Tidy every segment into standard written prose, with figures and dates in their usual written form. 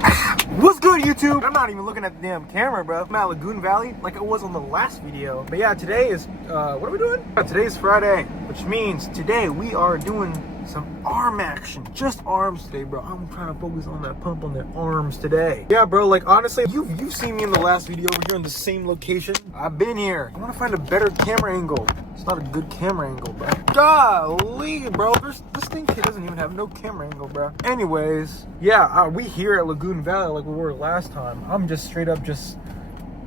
What's good, YouTube? I'm not even looking at the damn camera, bro. I'm at Lagoon Valley like I was on the last video. But yeah, today is, what are we doing? Today's Friday, which means today we are doing some arm action. Just arms today, bro. I'm trying to focus on that pump on the arms today. Yeah, bro, like honestly, you've seen me in the last video over here in the same location. I've been here. I want to find a better camera angle. It's not a good camera angle, bro. Golly, bro. This thing doesn't even have no camera angle, bro. Anyways, yeah, we here at Lagoon Valley like we were last time. I'm just straight up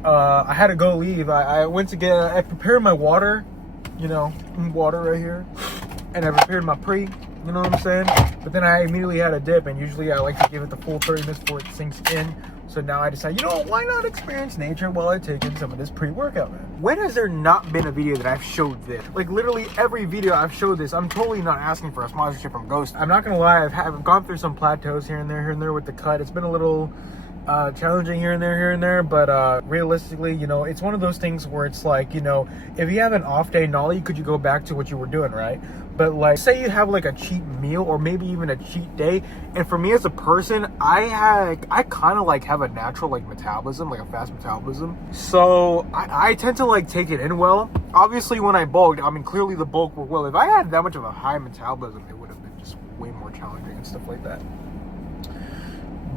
I had to go leave. I went to I prepared my water, you know, water right here. And I prepared my pre, you know what I'm saying? But then I immediately had a dip, and usually I like to give it the full 30 minutes before it sinks in. So now I decided, you know what, why not experience nature while I take in some of this pre-workout, man? When has there not been a video that I've showed this? Like literally every video I've showed this. I'm totally not asking for a sponsorship from Ghost. I'm not gonna lie, I've gone through some plateaus here and there with the cut. It's been a little challenging here and there, but realistically, you know, it's one of those things where it's like, you know, if you have an off day, not only could you go back to what you were doing, right? But like, say you have like a cheat meal or maybe even a cheat day, and for me as a person, I kind of like have a natural like metabolism, like a fast metabolism, so I tend to like take it in well. Obviously when I bulked, I mean clearly the bulk were well. If I had that much of a high metabolism, it would have been just way more challenging and stuff like that.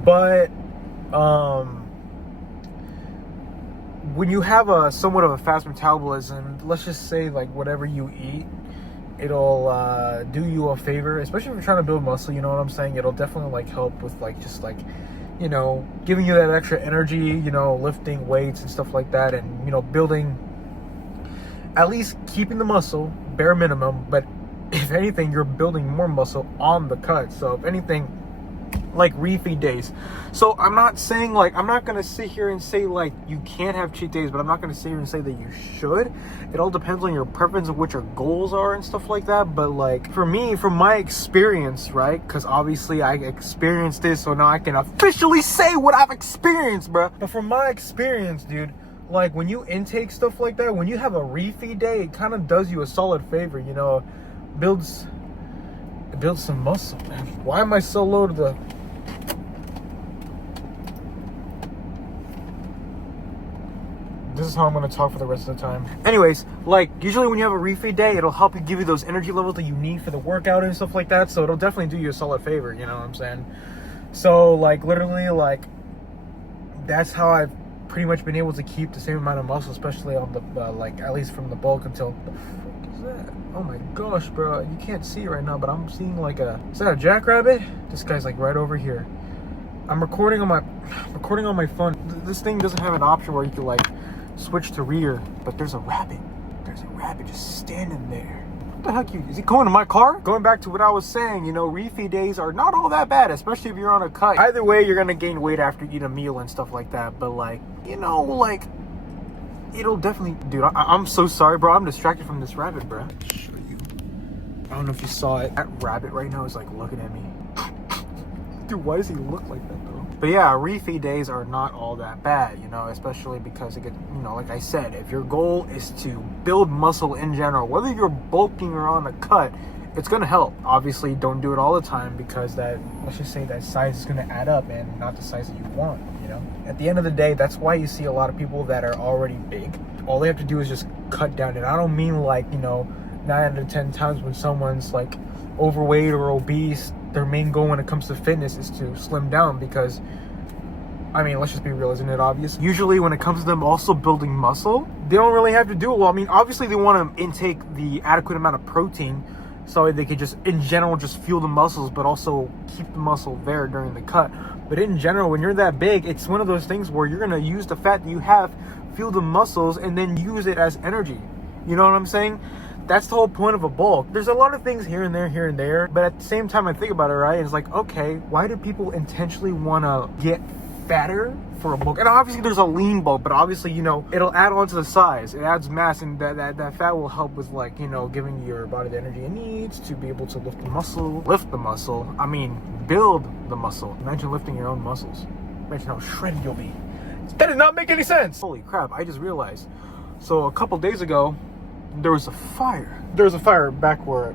But when you have a somewhat of a fast metabolism, let's just say like whatever you eat, it'll do you a favor, especially if you're trying to build muscle, you know what I'm saying? It'll definitely like help with like just like, you know, giving you that extra energy, you know, lifting weights and stuff like that, and you know, building, at least keeping the muscle bare minimum, but if anything, you're building more muscle on the cut. So if anything, like refeed days. So I'm not saying like, I'm not gonna sit here and say like you can't have cheat days, but I'm not gonna sit here and say that you should. It all depends on your preference of what your goals are and stuff like that. But like for me, from my experience, right, because obviously I experienced this, so now I can officially say what I've experienced, bro. But from my experience, dude, like when you intake stuff like that, when you have a refeed day, it kind of does you a solid favor, you know. It builds some muscle, man. Why am I so low to the... This is how I'm going to talk for the rest of the time. Anyways, like, usually when you have a refeed day, it'll help you give you those energy levels that you need for the workout and stuff like that. So it'll definitely do you a solid favor, you know what I'm saying? So, like, literally, like, that's how I've pretty much been able to keep the same amount of muscle, especially on the, like, at least from the bulk until... The fuck is that? Oh my gosh, bro. You can't see it right now, but I'm seeing, like, Is that a jackrabbit? This guy's, like, right over here. I'm recording on my phone. This thing doesn't have an option where you can, like, switch to rear, but there's a rabbit just standing there. What the heck, is he going to my car? Going back to what I was saying, you know, refeed days are not all that bad, especially if you're on a cut. Either way, you're gonna gain weight after you eat a meal and stuff like that, but like, you know, like, it'll definitely, dude, I'm so sorry, bro. I'm distracted from this rabbit, bro. I'll show you. I don't know if you saw it. That rabbit right now is like looking at me. Dude, why does he look like that though? But yeah, refeed days are not all that bad, you know, especially because, you know, like I said, if your goal is to build muscle in general, whether you're bulking or on a cut, it's going to help. Obviously, don't do it all the time because let's just say that size is going to add up and not the size that you want, you know. At the end of the day, that's why you see a lot of people that are already big. All they have to do is just cut down. And I don't mean like, you know, 9 out of 10 times when someone's like overweight or obese, their main goal when it comes to fitness is to slim down, because I mean, let's just be real, isn't it obvious? Usually when it comes to them also building muscle, they don't really have to do it well. I mean, obviously they want to intake the adequate amount of protein so they could just in general just fuel the muscles, but also keep the muscle there during the cut. But in general, when you're that big, it's one of those things where you're going to use the fat that you have, fuel the muscles, and then use it as energy. You know what I'm saying? That's the whole point of a bulk. There's a lot of things here and there, but at the same time I think about it, right? It's like, okay, why do people intentionally want to get fatter for a bulk? And obviously there's a lean bulk, but obviously, you know, it'll add on to the size. It adds mass, and that fat will help with, like, you know, giving your body the energy it needs to be able to lift the muscle. I mean, build the muscle. Imagine lifting your own muscles. Imagine how shredded you'll be. That did not make any sense. Holy crap, I just realized. So a couple days ago, there was a fire. There was a fire back where,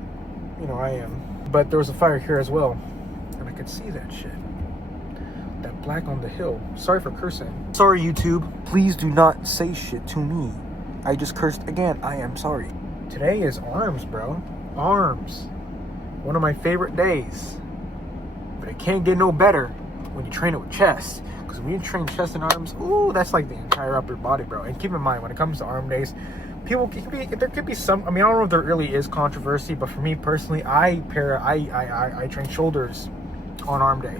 you know, I am. But there was a fire here as well. And I could see that shit. That black on the hill. Sorry for cursing. Sorry, YouTube. Please do not say shit to me. I just cursed again. I am sorry. Today is arms, bro. Arms. One of my favorite days. But it can't get no better when you train it with chest. Because when you train chest and arms, ooh, that's like the entire upper body, bro. And keep in mind, when it comes to arm days, there could be some, I mean, I don't know if there really is controversy, but for me personally, I train shoulders on arm day.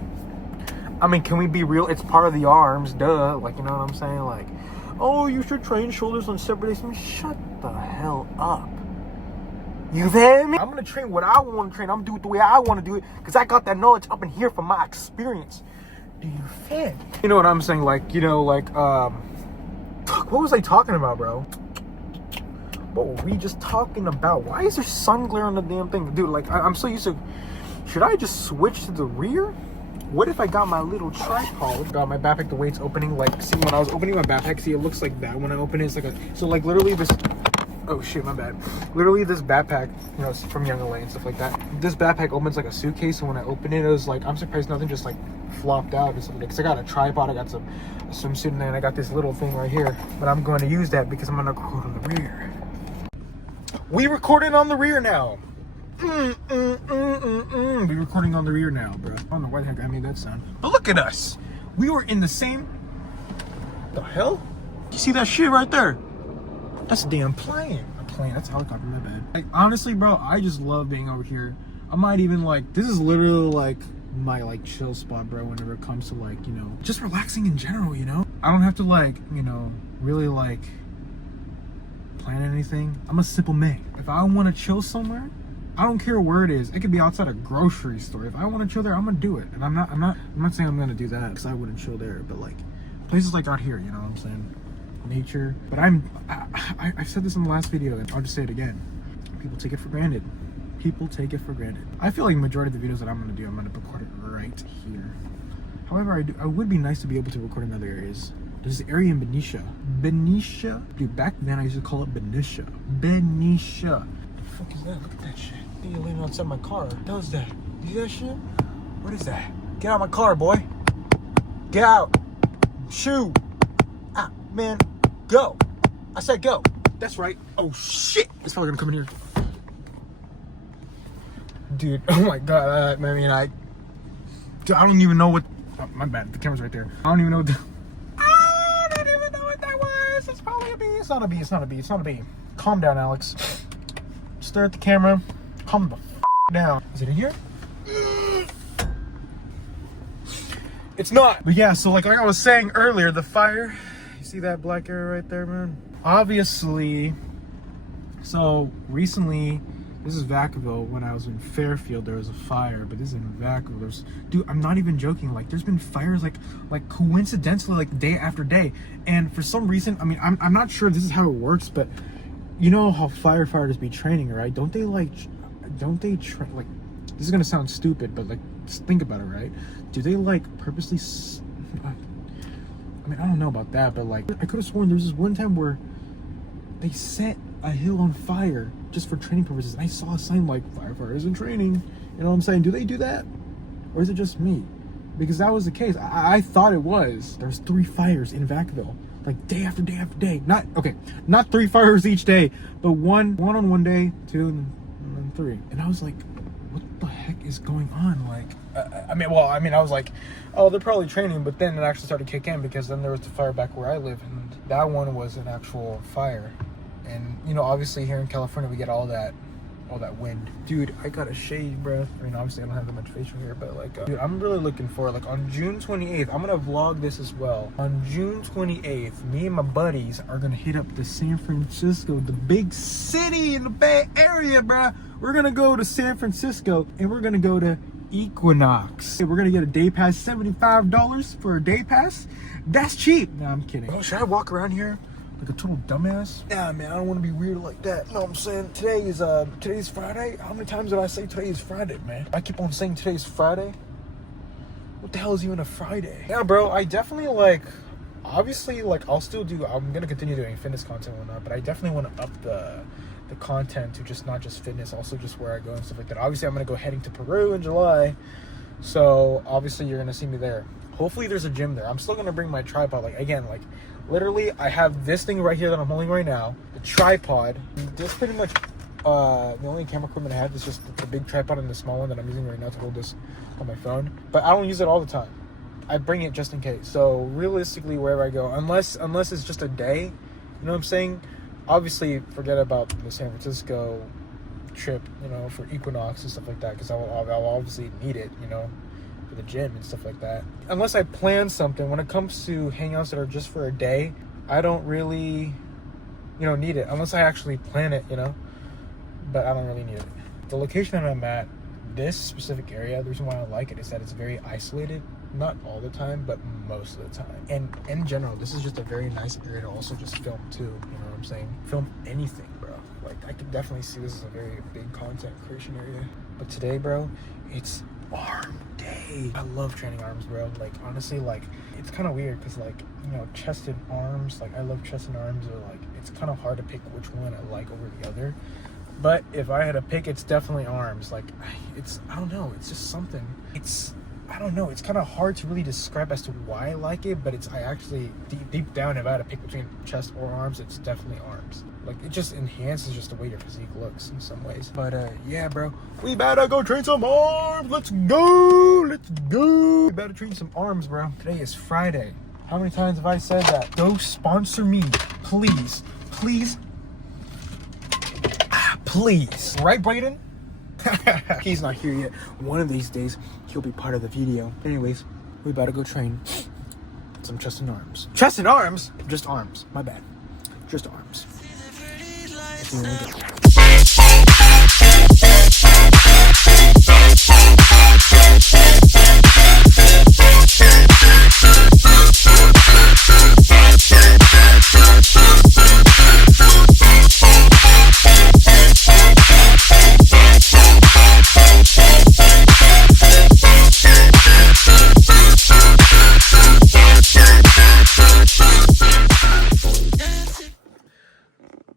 I mean, can we be real? It's part of the arms, duh. Like, you know what I'm saying? Like, oh, you should train shoulders on separate days. I mean, shut the hell up. You feel me? I'm gonna train what I want to train. I'm gonna do it the way I want to do it, because I got that knowledge up in here from my experience. Do you feel me? You know what I'm saying? Like, you know, like, what was I talking about, bro? What were we just talking about? Why is there sun glare on the damn thing? Dude, like, I'm so used to... Should I just switch to the rear? What if I got my little tripod? Got my backpack, the way it's opening. Like, see, when I was opening my backpack, see, it looks like that. When I open it, it's like a... So, like, literally this... Oh, shit, my bad. Literally, this backpack, you know, it's from Young LA and stuff like that. This backpack opens like a suitcase, and when I open it, it was like... I'm surprised nothing just, like, flopped out or something. Because I got a tripod, I got a swimsuit in there, and I got this little thing right here. But I'm going to use that because I'm going to record on the rear. We recording on the rear now. We recording on the rear now, bro. I don't know why the heck I made that sound. But look at us. We were in the same... The hell? You see that shit right there? That's a damn plane. A plane. That's a helicopter, my bad. Like, honestly, bro, I just love being over here. I might even, like... This is literally, like, my, like, chill spot, bro, whenever it comes to, like, you know... Just relaxing in general, you know? I don't have to, like, you know, really, like... plan anything. I'm a simple man. If I want to chill somewhere, I don't care where it is. It could be outside a grocery store. If I want to chill there, I'm gonna do it. And I'm not saying I'm gonna do that because I wouldn't chill there. But like places like out here, you know what I'm saying? Nature. But I said this in the last video, and I'll just say it again. People take it for granted. People take it for granted. I feel like the majority of the videos that I'm gonna do, I'm gonna record it right here. However, I would be nice to be able to record in other areas. There's this area in Benicia. Benicia? Dude, back then I used to call it Benicia. Benicia. The fuck is that? Look at that shit. I think you're leaning outside my car. What the hell is that? You see that shit? What is that? Get out of my car, boy. Get out. Shoo. Ah, man. Go. I said go. That's right. Oh, shit. It's probably gonna come in here. Dude, oh my god. Dude, I don't even know what... Oh, my bad. The camera's right there. I don't even know what the... It's probably a bee. It's not a bee. It's not a bee. It's not a bee. Calm down, Alex. Stare at the camera. Calm the down. Is it in here? It's not. But yeah, so like I was saying earlier, the fire. You see that black area right there, man? Obviously. So recently, this is Vacaville. When I was in Fairfield, there was a fire. But this is in Vacaville. Dude, I'm not even joking. Like, there's been fires like coincidentally, like day after day. And for some reason, I mean, I'm not sure this is how it works, but you know how firefighters be training, right? Don't they train, like, this is gonna sound stupid, but like, just think about it, right? Do they like purposely? I mean, I don't know about that, but like, I could have sworn there's this one time where they set a hill on fire just for training purposes. And I saw a sign like firefighters in training. You know what I'm saying? Do they do that? Or is it just me? Because that was the case. I thought it was. There was 3 fires in Vacaville. Like day after day after day. Not 3 fires each day, but one on one day, 2, and then 3. And I was like, what the heck is going on? Like, I was like, oh, they're probably training, but then it actually started to kick in because then there was the fire back where I live, and that one was an actual fire. And, you know, obviously here in California, we get all that wind. Dude, I got a shade, bro. I mean, obviously I don't have that much facial hair, but like, dude, I'm really looking forward. Like, on June 28th, I'm gonna vlog this as well. On June 28th, me and my buddies are gonna hit up the San Francisco, the big city in the Bay Area, bro. We're gonna go to San Francisco, and we're gonna go to Equinox. We're gonna get a day pass, $75 for a day pass. That's cheap. No, I'm kidding. Oh, should I walk around here like a total dumbass? Nah, man, I don't want to be weird like that. You know what I'm saying? Today's Friday. How many times did I say today is Friday, man? I keep on saying today's Friday. What the hell is even a Friday? Yeah, bro, I definitely like, obviously, like, I'm gonna continue doing fitness content and whatnot, but I definitely want to up the content to just not just fitness, also just where I go and stuff like that. Obviously, I'm gonna go heading to Peru in July, so obviously you're gonna see me there. Hopefully there's a gym there. I'm still gonna bring my tripod. Like again, like literally I have this thing right here that I'm holding right now, the tripod. This pretty much the only camera equipment I have is just the big tripod and the small one that I'm using right now to hold this on my phone. But I don't use it all the time. I bring it just in case. So realistically, wherever I go, unless it's just a day, you know what I'm saying? Obviously, forget about the San Francisco trip, you know, for Equinox and stuff like that, because I'll obviously need it, you know, for the gym and stuff like that. Unless I plan something, when it comes to hangouts that are just for a day, I don't really, you know, need it unless I actually plan it, you know. But I don't really need it. The location that I'm at, this specific area, the reason why I like it is that it's very isolated. Not all the time, but most of the time. And in general, this is just a very nice area to also just film too, you know what I'm saying? Film anything, bro. Like, I could definitely see this as a very big content creation area. But today, bro, it's arm day. I love training arms, bro. Like, honestly, like, it's kind of weird because, like, you know, chest and arms, like, I love chest and arms, or like, it's kind of hard to pick which one I like over the other. But if I had to pick, it's definitely arms. Like, I don't know, it's just something. I don't know, it's kind of hard to really describe as to why I like it, but I actually, deep down, if I had to pick between chest or arms, it's definitely arms. Like, it just enhances just the way your physique looks in some ways. But, yeah, bro, we better go train some arms. Let's go. We better train some arms, bro. Today is Friday. How many times have I said that? Go sponsor me, please. Please. Please. Right, Brayden? He's not here yet. One of these days, he'll be part of the video. Anyways, we better go train some chest and arms. Chest and arms? Just arms. My bad. Just arms.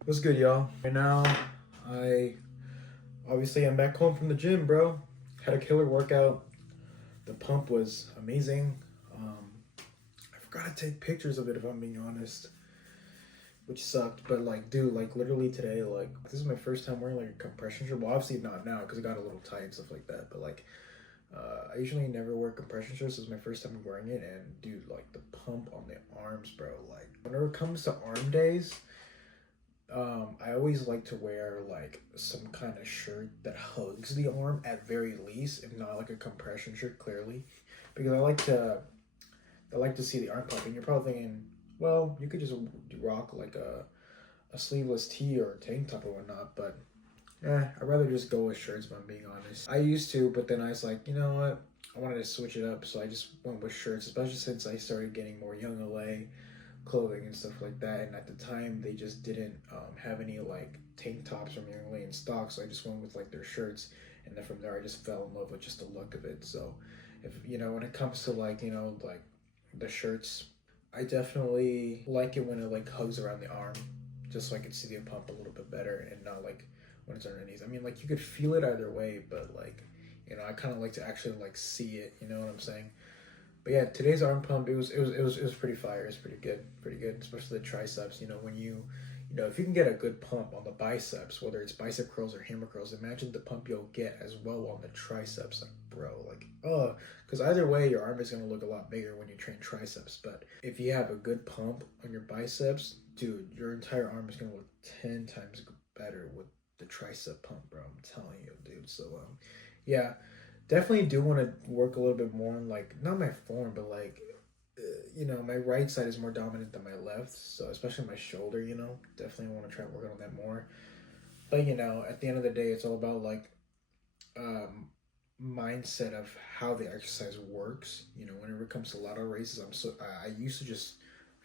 What's good, y'all? Right now, I'm back home from the gym, bro. Had a killer workout. The pump was amazing. I forgot to take pictures of it, if I'm being honest, which sucked. But like, dude, like literally today, like this is my first time wearing like a compression shirt. Well, obviously not now because it got a little tight and stuff like that. But like, I usually never wear compression shirts. This is my first time wearing it, and dude, like the pump on the arms, bro. Like whenever it comes to arm days, I always like to wear like some kind of shirt that hugs the arm at very least, if not like a compression shirt, clearly, because I like to see the arm pump. And you're probably thinking, well, you could just rock like a sleeveless tee or a tank top or whatnot, but I'd rather just go with shirts, if I'm being honest. I used to, but then I was like, you know what, I wanted to switch it up, so I just went with shirts, especially since I started getting more Young LA clothing and stuff like that, and at the time they just didn't have any like tank tops from Young LA in stock, so I just went with like their shirts, and then from there I just fell in love with just the look of it. So if you know, when it comes to like, you know, like the shirts, I definitely like it when it like hugs around the arm, just so I can see the pump a little bit better, and not like when it's underneath. I mean, like you could feel it either way, but like, you know, I kind of like to actually like see it, you know what I'm saying? But yeah, today's arm pump, it was pretty fire. It was pretty good, especially the triceps. You know, when you know, if you can get a good pump on the biceps, whether it's bicep curls or hammer curls, imagine the pump you'll get as well on the triceps. Like, bro, like, because either way, your arm is gonna look a lot bigger when you train triceps. But if you have a good pump on your biceps, dude, your entire arm is gonna look 10 times better with the tricep pump, bro. I'm telling you, dude. So, yeah. Definitely do want to work a little bit more on, like, not my form, but, like, you know, my right side is more dominant than my left. So, especially my shoulder, you know, definitely want to try working on that more. But, you know, at the end of the day, it's all about, like, mindset of how the exercise works. You know, whenever it comes to lotto races, I used to just,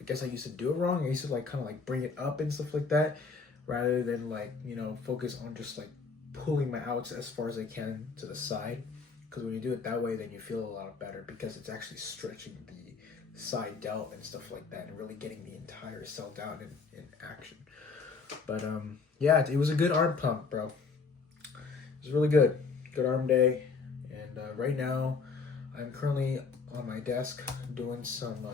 I guess I used to do it wrong. I used to, like, kind of, like, bring it up and stuff like that, rather than, like, you know, focus on just, like, pulling my outs as far as I can to the side. Because when you do it that way, then you feel a lot better, because it's actually stretching the side delt and stuff like that, and really getting the entire cell down in action. But yeah, it was a good arm pump, bro. It was really good. Good arm day. And right now, I'm currently on my desk doing some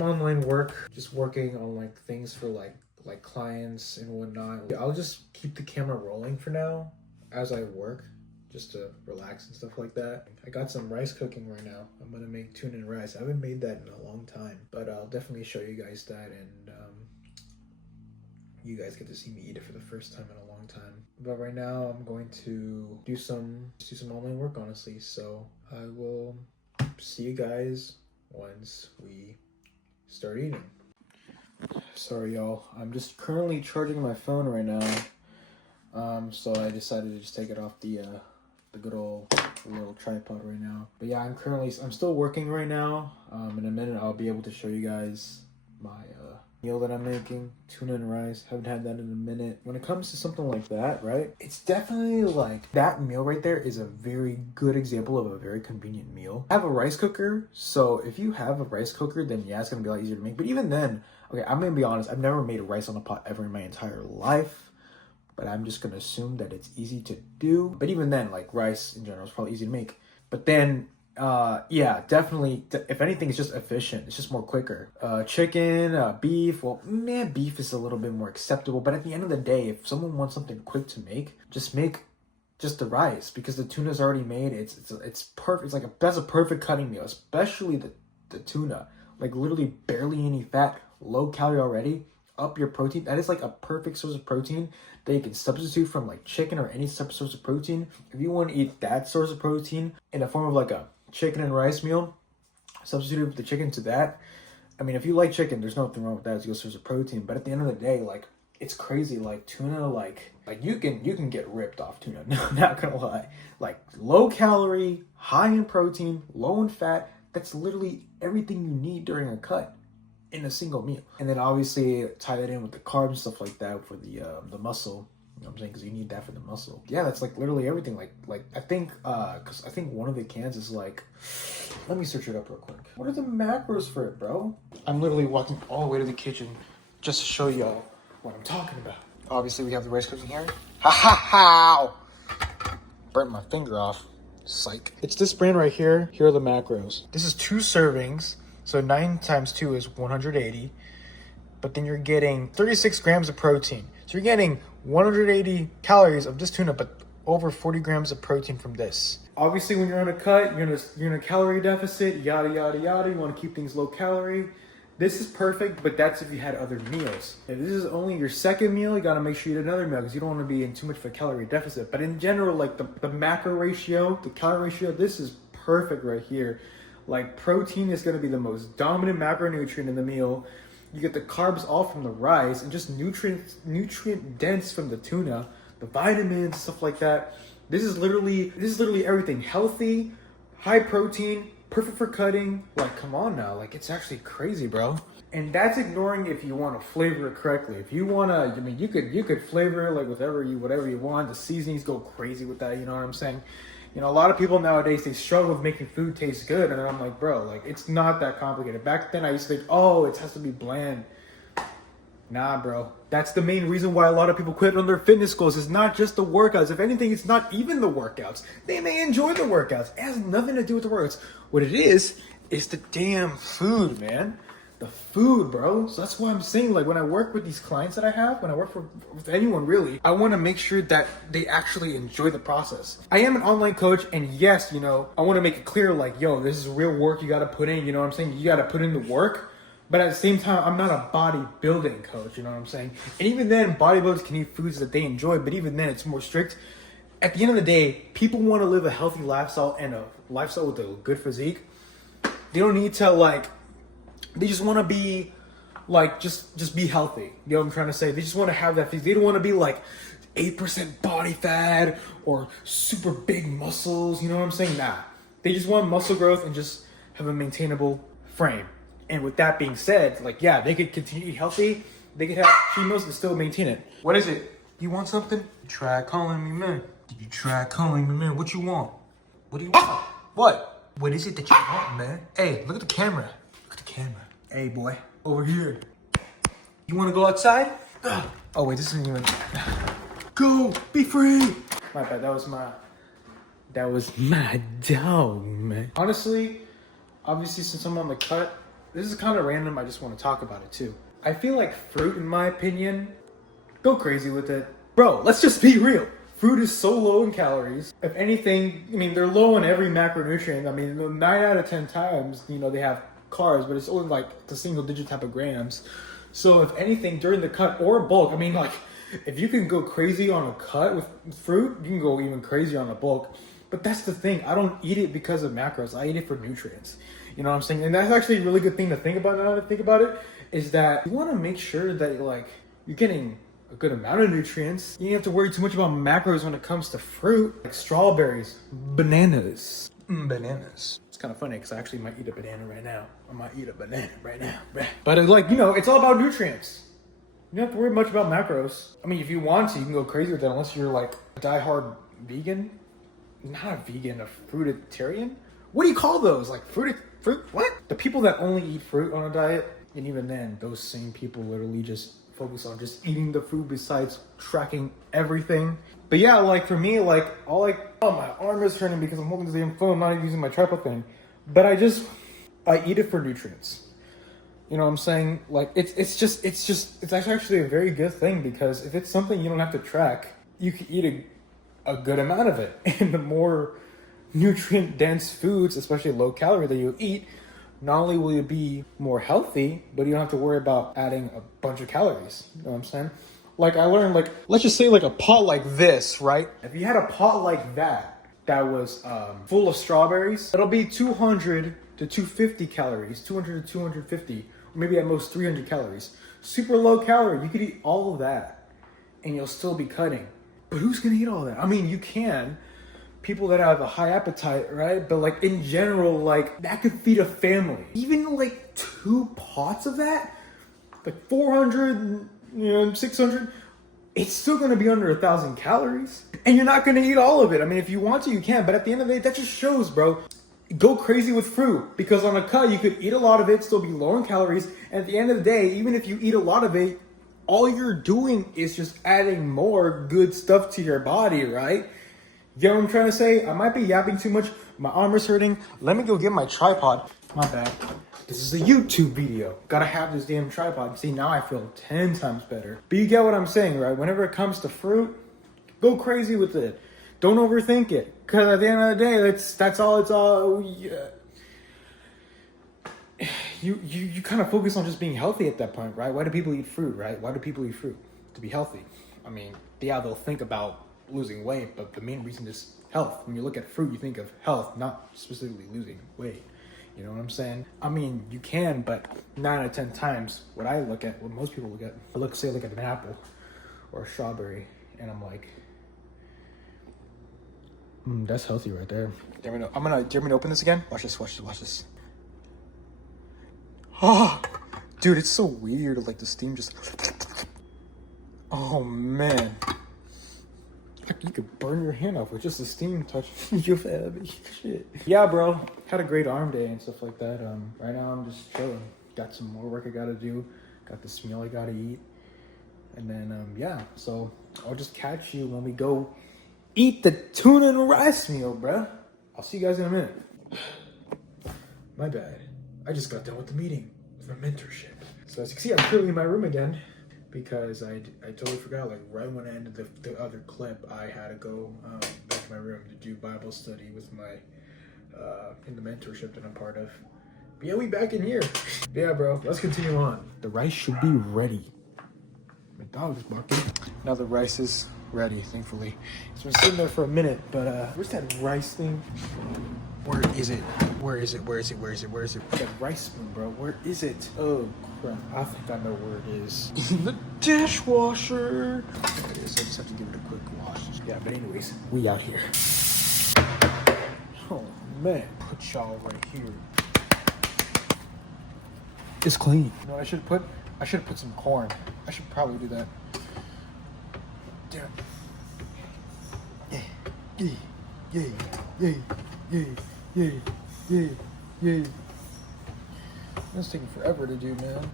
online work, just working on like things for like clients and whatnot. I'll just keep the camera rolling for now as I work, just to relax and stuff like that. I got some rice cooking right now. I'm gonna make tuna and rice. I haven't made that in a long time, but I'll definitely show you guys that, and you guys get to see me eat it for the first time in a long time. But right now I'm going to do some online work, honestly. So I will see you guys once we start eating. Sorry y'all, I'm just currently charging my phone right now. So I decided to just take it off the good old little tripod right now. But yeah, I'm still working right now. In a minute I'll be able to show you guys my meal that I'm making, tuna and rice. Haven't had that in a minute. When it comes to something like that, right, it's definitely like that meal right there is a very good example of a very convenient meal. I have a rice cooker, so if you have a rice cooker, then yeah, it's gonna be a lot easier to make. But even then, okay, I'm gonna be honest, I've never made rice on a pot ever in my entire life, but I'm just gonna assume that it's easy to do. But even then, like, rice in general is probably easy to make. But then yeah, definitely, if anything, it's just efficient. It's just more quicker. Chicken, beef, well, man, beef is a little bit more acceptable, but at the end of the day, if someone wants something quick to make, just make just the rice, because the tuna's already made. It's perfect. It's like that's a perfect cutting meal, especially the tuna. Like, literally barely any fat, low calorie already. Up your protein. That is like a perfect source of protein that you can substitute from like chicken or any source of protein. If you want to eat that source of protein in the form of like a chicken and rice meal, substitute the chicken to that. I mean, if you like chicken, there's nothing wrong with that as a good source of protein. But at the end of the day, like, it's crazy. Like, tuna, like you can get ripped off tuna. No, not gonna lie. Like, low calorie, high in protein, low in fat. That's literally everything you need during a cut in a single meal. And then obviously tie that in with the carbs and stuff like that for the muscle. You know what I'm saying? Because you need that for the muscle. Yeah, that's like literally everything. Like I think, because I think one of the cans is like, let me search it up real quick. What are the macros for it, bro? I'm literally walking all the way to the kitchen just to show y'all what I'm talking about. Obviously, we have the rice cooking here. Ha ha ha! Burnt my finger off. Psych. It's this brand right here. Here are the macros. This is 2 servings. So 9 times 2 is 180. But then you're getting 36 grams of protein. So you're getting 180 calories of this tuna, but over 40 grams of protein from this. Obviously, when you're on a cut, you're in a calorie deficit, yada, yada, yada. You want to keep things low calorie. This is perfect, but that's if you had other meals. If this is only your second meal, you got to make sure you eat another meal because you don't want to be in too much of a calorie deficit. But in general, like the macro ratio, the calorie ratio, this is perfect right here. Like, protein is going to be the most dominant macronutrient in the meal. You get the carbs all from the rice and just nutrient dense from the tuna, the vitamins, stuff like that. This is literally everything. Healthy, high protein, perfect for cutting. Like, come on now. Like, it's actually crazy, bro. And that's ignoring if you want to flavor it correctly. If you want to, I mean, you could flavor it like whatever you want. The seasonings go crazy with that, you know what I'm saying? You know, a lot of people nowadays, they struggle with making food taste good. And I'm like, bro, like, it's not that complicated. Back then, I used to think, oh, it has to be bland. Nah, bro. That's the main reason why a lot of people quit on their fitness goals. It's not just the workouts. If anything, it's not even the workouts. They may enjoy the workouts. It has nothing to do with the workouts. What it is the damn food, man. The food, bro. So that's why I'm saying, like, when I work with these clients that I have, when I work with anyone really, I want to make sure that they actually enjoy the process. I am an online coach, and yes, you know, I want to make it clear, like, yo, this is real work you got to put in, you know what I'm saying? You got to put in the work, but at the same time, I'm not a bodybuilding coach, you know what I'm saying? And even then, bodybuilders can eat foods that they enjoy, but even then, it's more strict. At the end of the day, people want to live a healthy lifestyle and a lifestyle with a good physique. They don't need to, like, they just want to be, like, just be healthy. You know what I'm trying to say? They just want to have that physique. They don't want to be, like, 8% body fat or super big muscles. You know what I'm saying? Nah. They just want muscle growth and just have a maintainable frame. And with that being said, like, yeah, they could continue to eat healthy. They could have cheat meals and still maintain it. What is it? You want something? Try calling me, man. Did you try calling me, man? What you want? What do you want? What? What is it that you want, man? Hey, look at the camera. Camera. Hey, boy, over here. You want to go outside? Oh wait, this isn't even. Go, be free. My bad. That was my dog, man. Honestly, Obviously, since I'm on the cut, this is kind of random. I just want to talk about it too. I feel like fruit, in my opinion, go crazy with it. Bro, let's just be real. Fruit is so low in calories. If anything, I mean, they're low in every macronutrient. I mean, 9 out of 10 times, you know, they have carbs, but it's only like the single digit type of grams. So if anything, during the cut or bulk, I mean, like, if you can go crazy on a cut with fruit, you can go even crazier on a bulk. But that's the thing. I don't eat it because of macros. I eat it for nutrients. You know what I'm saying? And that's actually a really good thing to think about now that I think about it, is that you want to make sure that you're getting a good amount of nutrients. You don't have to worry too much about macros when it comes to fruit, like strawberries, bananas. Bananas. It's kind of funny because I actually might eat a banana right now. I might eat a banana right now. But it's like, you know, it's all about nutrients. You don't have to worry much about macros. I mean, if you want to, you can go crazy with that unless you're like a diehard vegan. Not a vegan, a fruitarian? What do you call those? Like fruit, what? The people that only eat fruit on a diet, and even then, those same people literally just focus on just eating the food besides tracking everything. But yeah, like for me, like all like, oh, my arm is hurting because I'm holding the damn phone, not using my tripod thing. But I eat it for nutrients. You know what I'm saying? Like it's actually a very good thing, because if it's something you don't have to track, you can eat a good amount of it. And the more nutrient dense foods, especially low calorie, that you eat, not only will you be more healthy, but you don't have to worry about adding a bunch of calories. You know what I'm saying? Like I learned, like, let's just say like a pot like this, right? If you had a pot like that was full of strawberries, it'll be 200 to 250 calories, 200 to 250, or maybe at most 300 calories. Super low calorie. You could eat all of that and you'll still be cutting. But who's gonna eat all that? I mean, you can. People that have a high appetite, right? But like in general, like that could feed a family. Even like 2 pots of that, like 400, 600, it's still gonna be under 1,000 calories. And you're not gonna eat all of it. I mean, if you want to, you can. But at the end of the day, that just shows, bro. Go crazy with fruit, because on a cut, you could eat a lot of it, still be low in calories. And at the end of the day, even if you eat a lot of it, all you're doing is just adding more good stuff to your body, right? You know what I'm trying to say? I might be yapping too much. My arm is hurting. Let me go get my tripod. My bad. This is a YouTube video. Gotta have this damn tripod. See, now I feel 10 times better. But you get what I'm saying, right? Whenever it comes to fruit, go crazy with it. Don't overthink it. Because at the end of the day, that's all it's all... Yeah. You kind of focus on just being healthy at that point, right? Why do people eat fruit, right? Why do people eat fruit? To be healthy. I mean, yeah, they'll think about losing weight, but the main reason is health. When you look at fruit, you think of health, not specifically losing weight. You know what I'm saying? I mean, you can, but 9 out of 10 times, what most people look at, I look at an apple or a strawberry, and I'm like, that's healthy right there. Do you want me to open this again? Watch this. Oh, dude, it's so weird. Like the steam just. Oh man, like you could burn your hand off with just the steam touch. You shit. Yeah, bro. Had a great arm day and stuff like that. Right now I'm just chilling. Got some more work I gotta do. Got this meal I gotta eat, and then yeah. So I'll just catch you when we go eat the tuna and rice meal, bro. I'll see you guys in a minute. My bad. I just got done with the meeting for mentorship. So as you can see, I'm currently in my room again because I totally forgot, like right when I ended the other clip, I had to go back to my room to do Bible study with my, in the mentorship that I'm part of. But yeah, we back in here. Yeah, bro, let's continue on. The rice should be ready. My dog is barking. Now the rice is ready, thankfully. It's been sitting there for a minute, but where's that rice thing? Where is it? That rice spoon, bro. Where is it? Oh, crap. I think I know where it is. In the dishwasher. There it is. I just have to give it a quick wash. Yeah, but anyways, we out here. Oh, man. Put y'all right here. It's clean. You know what I should put? I should put some corn. I should probably do that. Damn. Yeah. That's taking forever to do, man.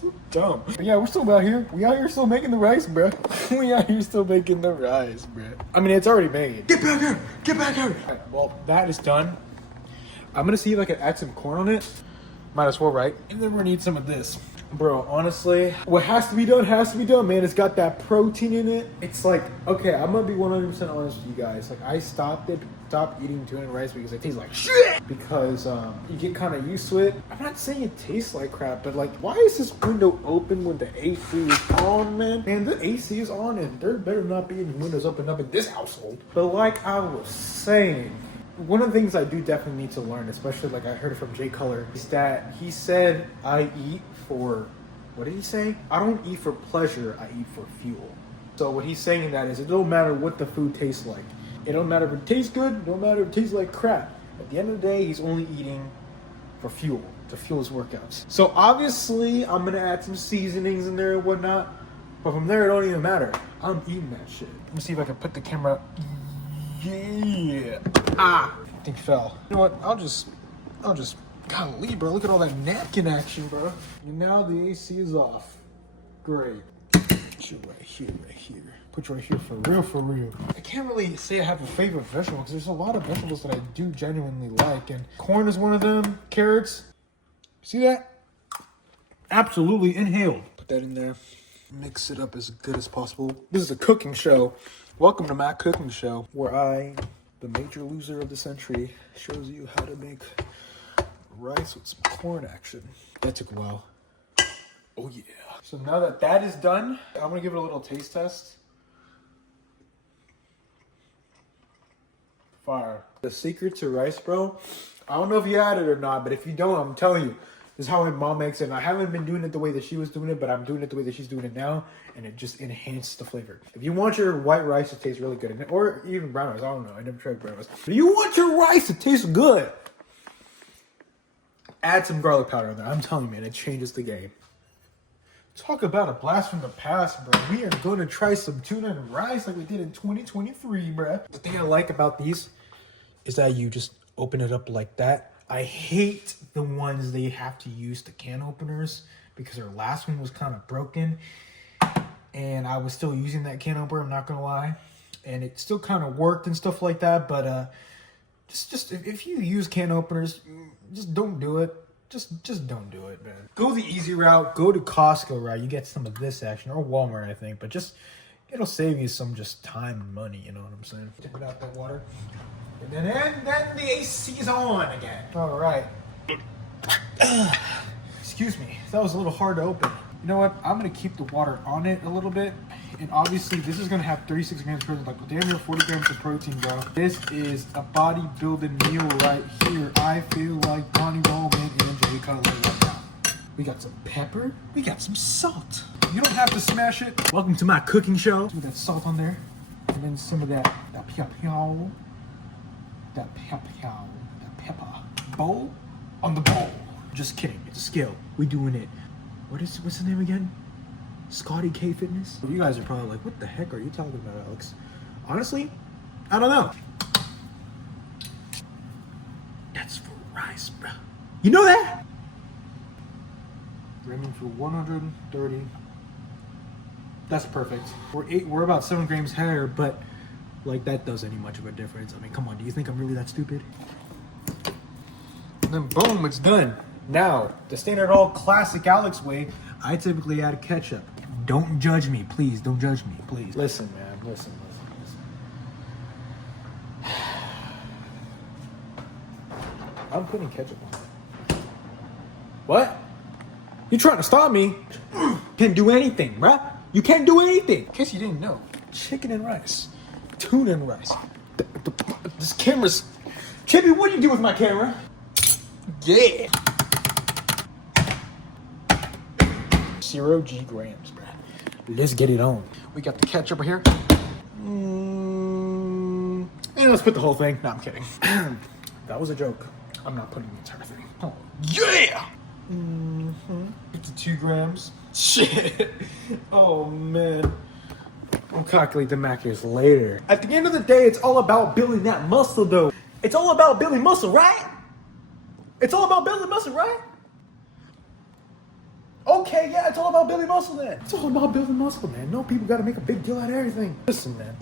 So dumb. But yeah, we're still out here. We out here still making the rice, bro. We out here still making the rice, bro. I mean, it's already made. Get back here! Get back here! Right, well, that is done. I'm gonna see if I can add some corn on it. Might as well, right? And then we're gonna need some of this. Bro, honestly, what has to be done, man. It's got that protein in it. It's like, okay, I'm gonna be 100% honest with you guys. Like, I stopped eating tuna and rice because it tastes like shit. Because you get kind of used to it. I'm not saying it tastes like crap, but like, why is this window open when the AC is on, man? Man, the AC is on, and there better not be any windows open up in this household. But like I was saying, one of the things I do definitely need to learn, especially like I heard it from Jay Color, is that he said, I eat for, what did he say? I don't eat for pleasure, I eat for fuel. So what he's saying in that is it don't matter what the food tastes like. It don't matter if it tastes good, it don't matter if it tastes like crap. At the end of the day, he's only eating for fuel, to fuel his workouts. So obviously, I'm gonna add some seasonings in there and whatnot, but from there, it don't even matter. I'm eating that shit. Let me see if I can put the camera. Yeah. Ah, I think fell. You know what? I'll just, golly, bro. Look at all that napkin action, bro. And now the AC is off. Great. Put you right here, right here. Put you right here for real, for real. I can't really say I have a favorite vegetable because there's a lot of vegetables that I do genuinely like, and corn is one of them. Carrots. See that? Absolutely inhaled. Put that in there. Mix it up as good as possible. This is a cooking show. Welcome to my cooking show, where I, the major loser of the century, shows you how to make rice with some corn action. That took a while. Oh yeah. So now that that is done, I'm gonna give it a little taste test. Fire. The secret to rice, bro, I don't know if you had it or not, but if you don't, I'm telling you, this is how my mom makes it. And I haven't been doing it the way that she was doing it, but I'm doing it the way that she's doing it now, and it just enhances the flavor. If you want your white rice to taste really good, or even brown rice, I don't know, I never tried brown rice. But if you want your rice to taste good, add some garlic powder in there. I'm telling you, man, it changes the game. Talk about a blast from the past, bro. We are going to try some tuna and rice like we did in 2023, bro. The thing I like about these is that you just open it up like that. I hate the ones they have to use the can openers because their last one was kind of broken. And I was still using that can opener, I'm not going to lie. And it still kind of worked and stuff like that. But just if you use can openers, just don't do it. Just don't do it, man. Go the easy route. Go to Costco route. You get some of this action, or Walmart, I think. But just, it'll save you some just time and money. You know what I'm saying? Take out that water, and then the AC is on again. All right. Excuse me. That was a little hard to open. You know what? I'm gonna keep the water on it a little bit. And obviously, this is gonna have 36 grams of protein, like damn near 40 grams of protein, bro. This is a bodybuilding meal right here. I feel like Bonnie Roman and Jay Cutler right now. We got some pepper. We got some salt. You don't have to smash it. Welcome to my cooking show. We got salt on there, and then some of that pepper. That pepper. Bowl on the bowl. Just kidding. It's a skill. We doing it. What's the name again? Scotty K Fitness? You guys are probably like, what the heck are you talking about, Alex? Honestly, I don't know. That's for rice, bro. You know that? We're aiming for 130. That's perfect. We're about 7 grams higher, but like that does any much of a difference. I mean, come on, do you think I'm really that stupid? And then boom, it's done. Now, the standard old classic Alex way, I typically add ketchup. Don't judge me, please. Don't judge me, please. Listen, man. Listen. I'm putting ketchup on. What? You trying to stop me? Can't do anything, bruh. You can't do anything. In case you didn't know, chicken and rice, tuna and rice. This camera's... Chippy, what do you do with my camera? Yeah. 0 grams, bruh. Let's get it on. We got the ketchup right here. And let's put the whole thing. No, I'm kidding. That was a joke. I'm not putting the entire thing. Oh, yeah! 52 grams. Shit. Oh, man. I'll calculate the macros later. At the end of the day, it's all about building that muscle, though. It's all about building muscle, right? It's all about building muscle, right? Okay, yeah, it's all about building muscle then. It's all about building muscle, man. No, people gotta make a big deal out of everything. Listen, man,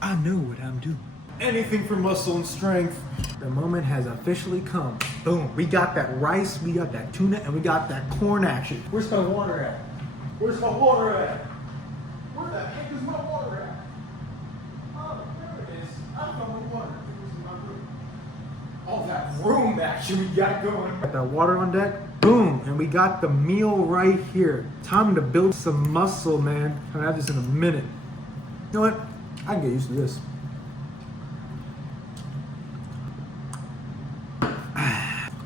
I know what I'm doing. Anything for muscle and strength. The moment has officially come. Boom, we got that rice, we got that tuna, and we got that corn action. Where's my water at? Where's my water at? Where the heck is my water at? Oh, there it is. I found my water. It was in my room. All that room action we got going. Got that water on deck. Boom, and we got the meal right here. Time to build some muscle, man. I'm gonna have this in a minute. You know what? I can get used to this.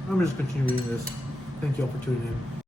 I'm just continuing this. Thank you all for tuning in.